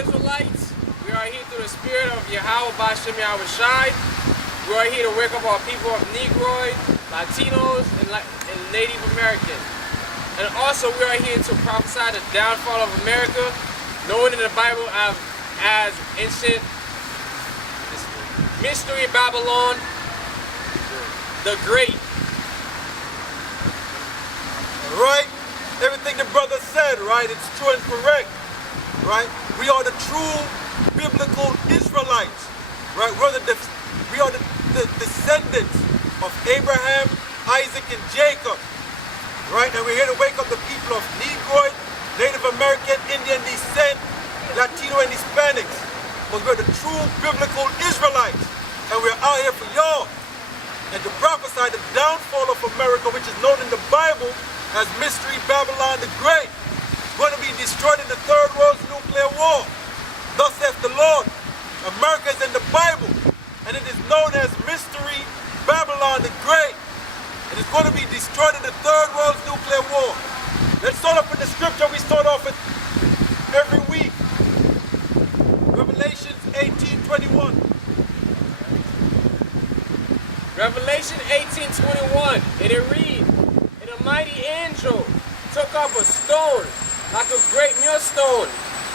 Israelites. We are here through the spirit of Yahweh Bashem Yahweh Shai. We are here to wake up our people of Negroid, Latinos, and Native American. And also we are here to prophesy the downfall of America, known in the Bible as ancient mystery Babylon the Great. Right? Everything the brother said, right? It's true and correct. Right? We are the true biblical Israelites. Right? We are the descendants of Abraham, Isaac, and Jacob. Right? And we're here to wake up the people of Negroid, Native American, Indian descent, Latino, and Hispanics. Because we're the true biblical Israelites. And we're out here for y'all. And to prophesy the downfall of America, which is known in the Bible as Mystery Babylon the Great. It's going to be destroyed in the Third World Nuclear War. Thus saith the Lord. America is in the Bible, and it is known as Mystery Babylon the Great. It is going to be destroyed in the Third World Nuclear War. Let's start off with the scripture we start off with every week. Revelation 18:21. Revelation 18:21, and it reads, "And a mighty angel took up a stone like a great millstone,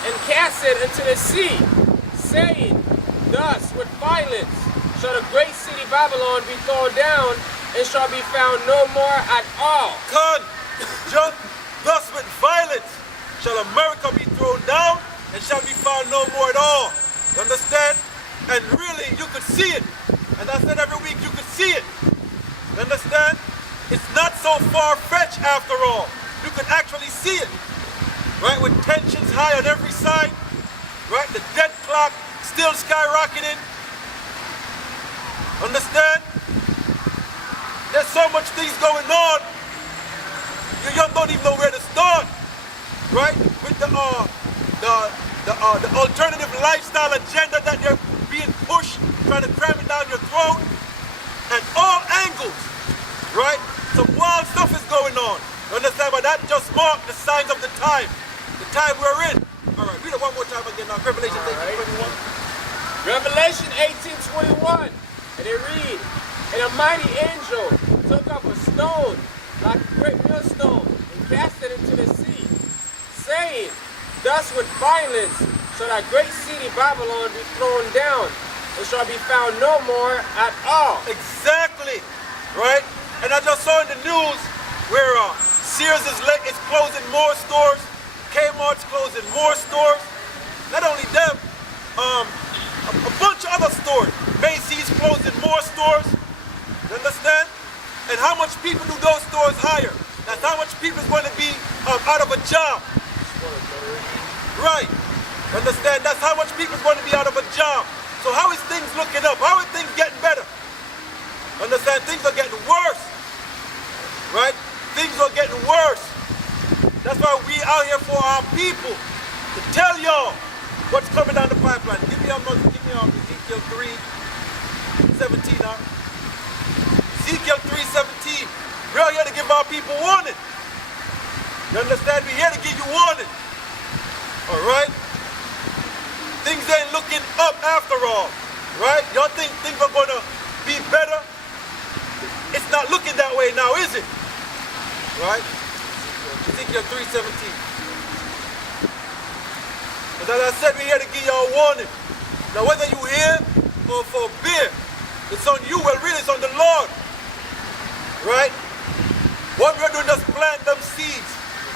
and cast it into the sea, saying, Thus with violence shall the great city Babylon be thrown down, and shall be found no more at all." Thus with violence shall America be thrown down, and shall be found no more at all. You understand? And really, you could see it. And I said every week, you could see it. You understand? It's not so far-fetched after all. You could actually see it. Right? With tensions high on every side. Right? The dead clock still skyrocketing. Understand? There's so much things going on. You don't even know where to start. Right? With the alternative lifestyle agenda that they're being pushed, trying to cram it down your throat, at all angles, right? Some wild stuff is going on. You understand? But that just marks the signs of the time we're in. All right, read it one more time again now. Revelation 18:21. Revelation 18:21, and it reads, "And a mighty angel took up a stone like a great millstone, and cast it into the sea, saying, Thus with violence shall that great city Babylon be thrown down, and shall be found no more at all." Exactly, right? And I just saw in the news where Sears is closing more stores, Kmart's closing more stores. Not only them, a bunch of other stores. Macy's closing more stores. You understand? And how much people do those stores hire? That's how much people is going to be out of a job. Right. Understand? That's how much people is going to be out of a job. So how is things looking up? How are things getting better? Understand? Things are getting worse. Right? Things are getting worse. That's why we out here for our people. To tell y'all what's coming down the pipeline. Give me Ezekiel 3:17 now. Ezekiel 3:17. We're here to give our people warning. You understand? We're here to give you warning. Alright? Things ain't looking up after all. Right? Y'all think things are going to be better? It's not looking that way now, is it? Right? Ezekiel 3:17. But as I said, we're here to give y'all warning. Now whether you hear or forbid, it's on you. Well, really, it's on the Lord. Right? What we're doing is plant them seeds.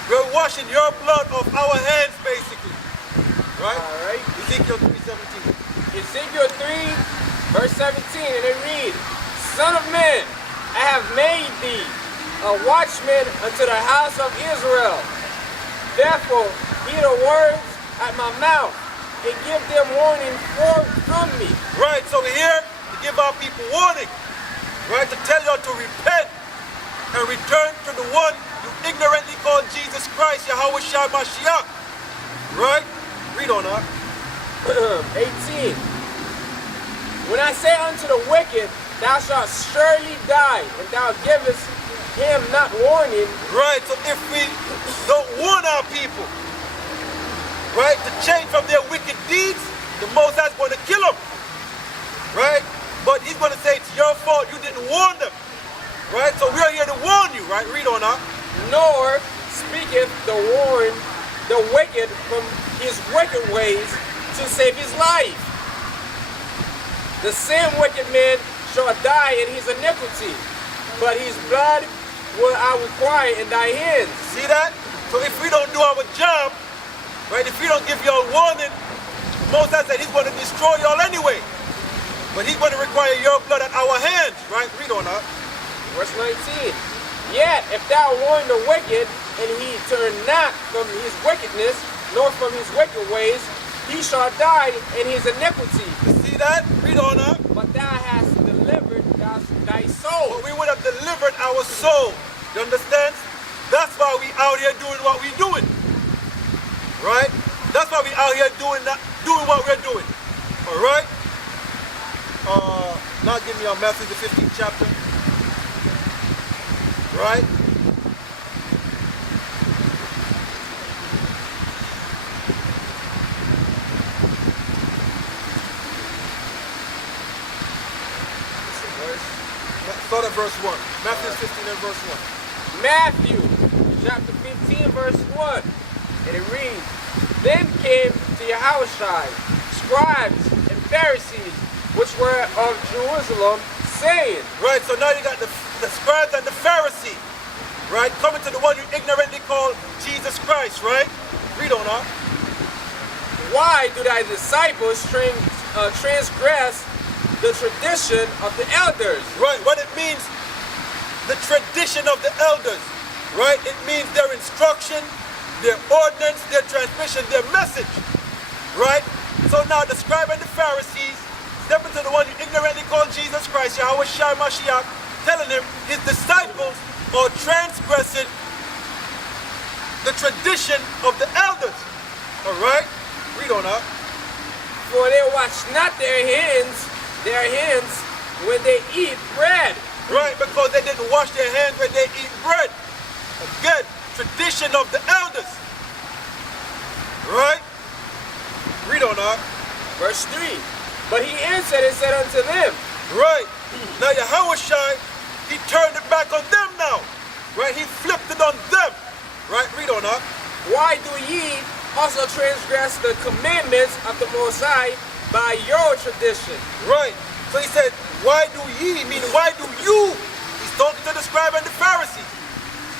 We're washing your blood off our hands, basically. Right? All right. Ezekiel 3:17. Ezekiel 3, verse 17, and it reads, "Son of man, I have made thee a watchman unto the house of Israel. Therefore, hear the words at my mouth, and give them warning from me." Right, so we're here to give our people warning. Right, to tell y'all to repent and return to the one you ignorantly call Jesus Christ, Yahweh Shai Mashiach. Right? Read on up. 18. "When I say unto the wicked, Thou shalt surely die, and thou givest him not warning." Right, so if we don't warn our people, right, to change from their wicked deeds, the Most High is going to kill them, right? But he's going to say, it's your fault, you didn't warn them, right? So we're here to warn you, right? Read on up. Nor speaketh the wicked from his wicked ways to save his life. The same wicked man shall die in his iniquity, but his blood will I require in thy hands. See that? So if we don't do our job, right, if we don't give y'all warning, Moses said he's going to destroy y'all anyway. But he's going to require your blood at our hands, right? Read on up. Verse 19. Yet if thou warn the wicked, and he turn not from his wickedness, nor from his wicked ways, he shall die in his iniquity. You see that? Read on up. But thou hast delivered thy soul. But we would have delivered our soul. You understand? That's why we out here doing what we doing. Right? That's why we out here doing what we're doing. Alright? Now give me Matthew the 15th chapter. Right? Start at verse 1. Matthew 15 and verse 1. Matthew chapter 15 verse 1. And it reads, Then came to Yahushua scribes and Pharisees, which were of Jerusalem, saying. Right, so now you got the scribes and the Pharisees, right, coming to the one you ignorantly call Jesus Christ, right? Read on up. Why do thy disciples transgress the tradition of the elders? Right, what it means, the tradition of the elders, right? It means their instruction, their ordinance, their transmission, their message, right? So now the scribe and the Pharisees step into the one you ignorantly call Jesus Christ, Yahushua Mashiach, telling him his disciples are transgressing the tradition of the elders, all right? Read on up. For they wash not their hands when they eat bread. Right, because they didn't wash their hands when they eat bread. Again, tradition of the elders. Right? Read on up. Verse 3. But he answered and said unto them. Right. Now Yahushua, he turned it back on them now. Right? He flipped it on them. Right? Read on up. Why do ye also transgress the commandments of the Most High by your tradition? Right. So he said, why do ye, meaning why do you, he's talking to the scribe and the Pharisee,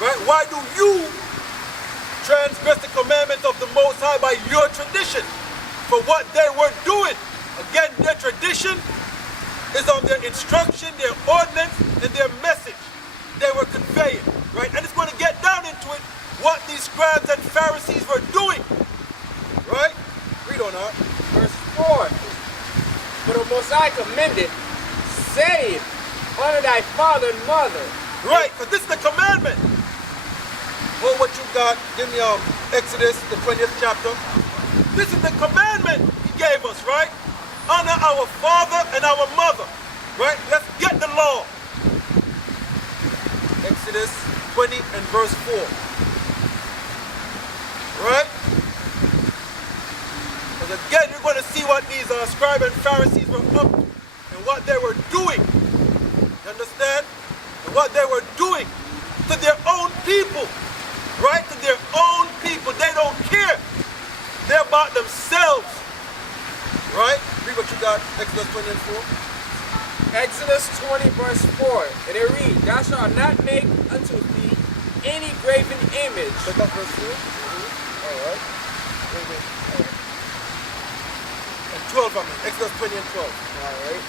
right? Why do you transgress the commandments of the Most High by your tradition for what they were doing? Again, their tradition is on their instruction, their ordinance, and their message they were conveying, right? And it's going to get down into it, what these scribes and Pharisees were doing, right? Read on up. Verse 4. For the Most High commanded, saying, honor thy father and mother. Right, because this is the commandment. Well, what you got, give me Exodus, the 20th chapter. This is the commandment he gave us, right? Honor our father and our mother, right? Let's get the law. Exodus 20 and verse 4. Right? Because again, you're going to see what these scribes and Pharisees were up to and what they were doing. You understand? And what they were doing to their own people. Right? To their own people. They don't care. They're about themselves. Right? Read what you got, Exodus 20 and 4. Exodus 20 verse 4. And it reads, Thou shalt not make unto thee any graven image. Check out verse 4. Alright. And 12, I mean. Exodus 20 and 12. Alright.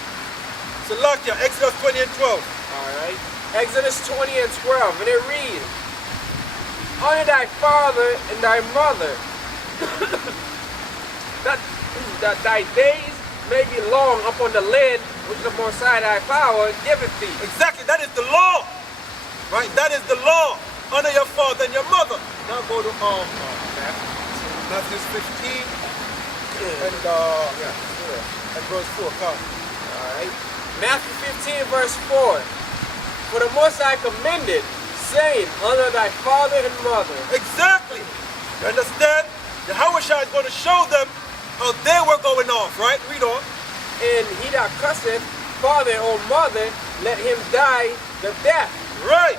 Salakia, Exodus 20 and 12. Alright. Exodus 20 and 12. And it reads, honor thy father and thy mother, that thy days may be long upon the land which the Most High thy power giveth thee. Exactly, that is the law. Right, that is the law. Honor your father and your mother. Now go to Matthew 15 and verse 4. Come. Alright. Matthew 15 verse 4. For the Most High commanded, saying, honor thy father and mother. Exactly. You understand? Yahushua Messiah is going to show them how they were going off, right? Read on. And he that curseth father or mother, let him die the death. Right.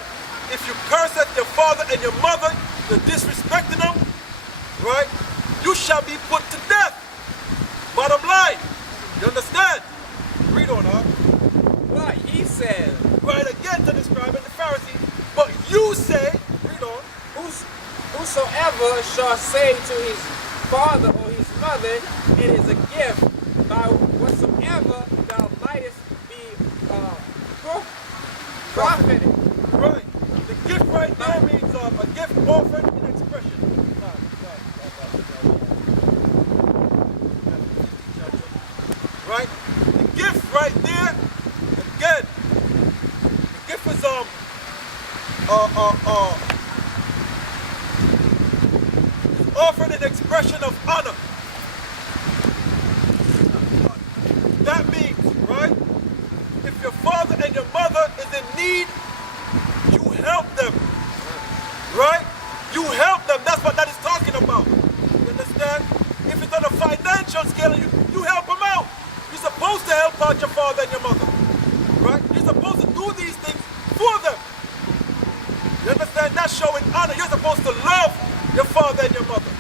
If you curse at your father and your mother, you're disrespecting them, right? You shall be put to death. Bottom line. You understand? Read on, huh? But he said, Right, again to the scribe and the Pharisee. But you say, read on. Whosoever shall say to his father or his mother, it is a gift, by whatsoever thou mightest be profited. Right. The gift right there means a gift offered in expression. Right? The gift right there, again, the gift is offered in expression of honor. That means, right? If your father and your mother is in need, you help them. Right? You help them. That's what that is talking about. You understand? If it's on a financial scale, you help them out. You're supposed to help out your father and your mother. Right? You're supposed to do these things for them. You understand? That's showing honor. You're supposed to love your father and your mother.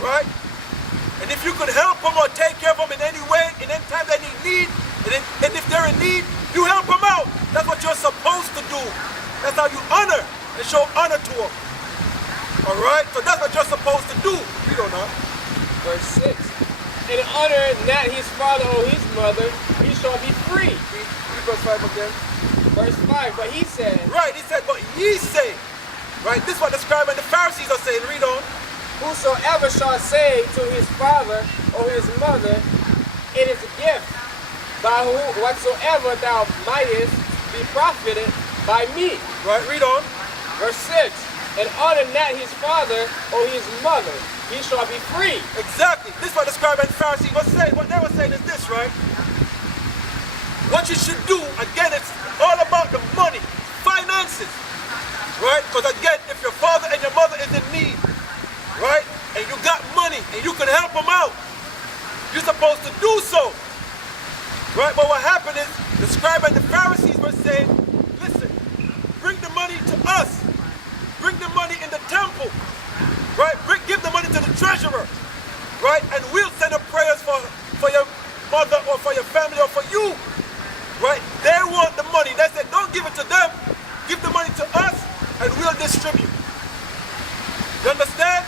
Right? And if you could help them or take care of them in any way, in any time they need, and if they're in need, you help them out. That's what you're supposed to do. That's how you honor and show honor to them. All right? So that's what you're supposed to do. You don't know. Verse 6. And honor not his father or his mother, he shall be free. Read verse 5 again. Verse 5. But he said, Right, he said, but ye say. Right, this is what the scribe and the Pharisees are saying. Read on. whosoever shall say to his father or his mother, it is a gift, by whatsoever thou mightest be profited by me. Right, read on. Verse 6. And honor not his father or his mother, he shall be free. Exactly. This is what the scribe and Pharisee were saying. What they were saying is this, right? What you should do, again, it's all about the money, finances. Right? Because again, if your father and your mother is in need, right? And you got money and you can help them out, you're supposed to do so. Right? But what happened is the scribe and the Pharisees were saying, listen, bring the money to us. Bring the money in the temple. Right? Give the money to the treasurer. Right? And we'll send up prayers for your mother or for your family or for you. Right? They want the money. They said, don't give it to them. Give the money to us and we'll distribute. You understand?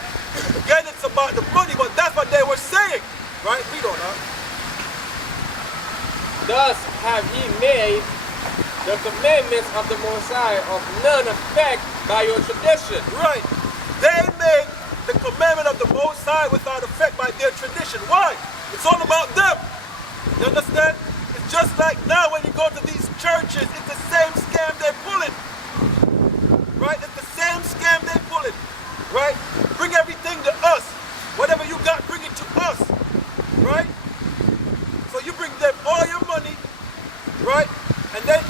Again, it's about the money, but that's what they were saying. Right? We don't know. Thus have ye made the commandments of the Most High of none effect by your tradition. Right. They made the commandment of the Most High without effect by their tradition. Why? It's all about them. You understand? It's just like now when you go to these churches, it's the same scam they're pulling. Right? It's the same scam they're pulling. Right? Bring everything to us. Whatever you got, bring it to us. Right? So you bring them all your money, right? And then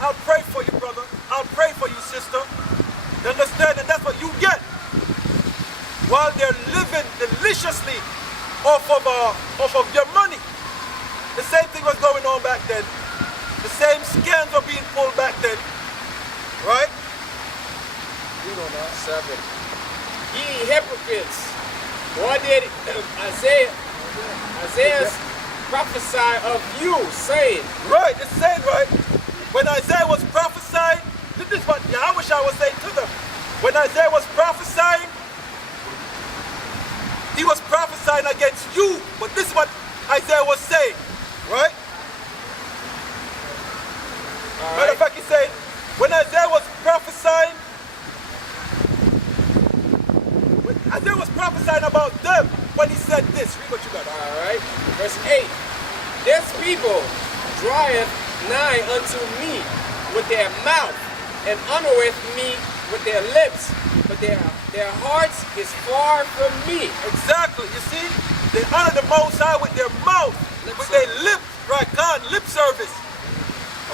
I'll pray for you, brother. I'll pray for you, sister. You understand? And that's what you get. While they're living deliciously off of your money. The same thing was going on back then. The same scams were being pulled back then. Right? You don't know. 7. Ye hypocrites, what did Esaias prophesy of you, saying? Right, it's saying, right? When Isaiah was prophesying, this is what Yahweh was saying to them. When Isaiah was prophesying, he was prophesying against you. But this is what Isaiah was saying, right? Matter of fact, he said, when Isaiah was prophesying, Isaiah was prophesying about them when he said this. Read what you got. Alright. Verse 8. This people draweth nigh unto me with their mouth, and honoureth me with their lips, but their hearts is far from me. Exactly. You see? They honor the Most High with their mouth, with their lips, right? God, lip service.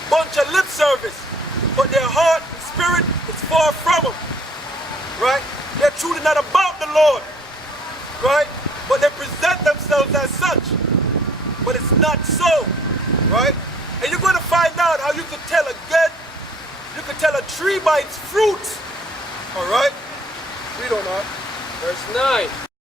A bunch of lip service. But their heart and spirit is far from them. Right? They're truly not about the Lord. right? But they present themselves as such. But it's not so, right? And you're going to find out how you can tell again, you can tell a tree by its fruit, all right? Read on, Verse 9.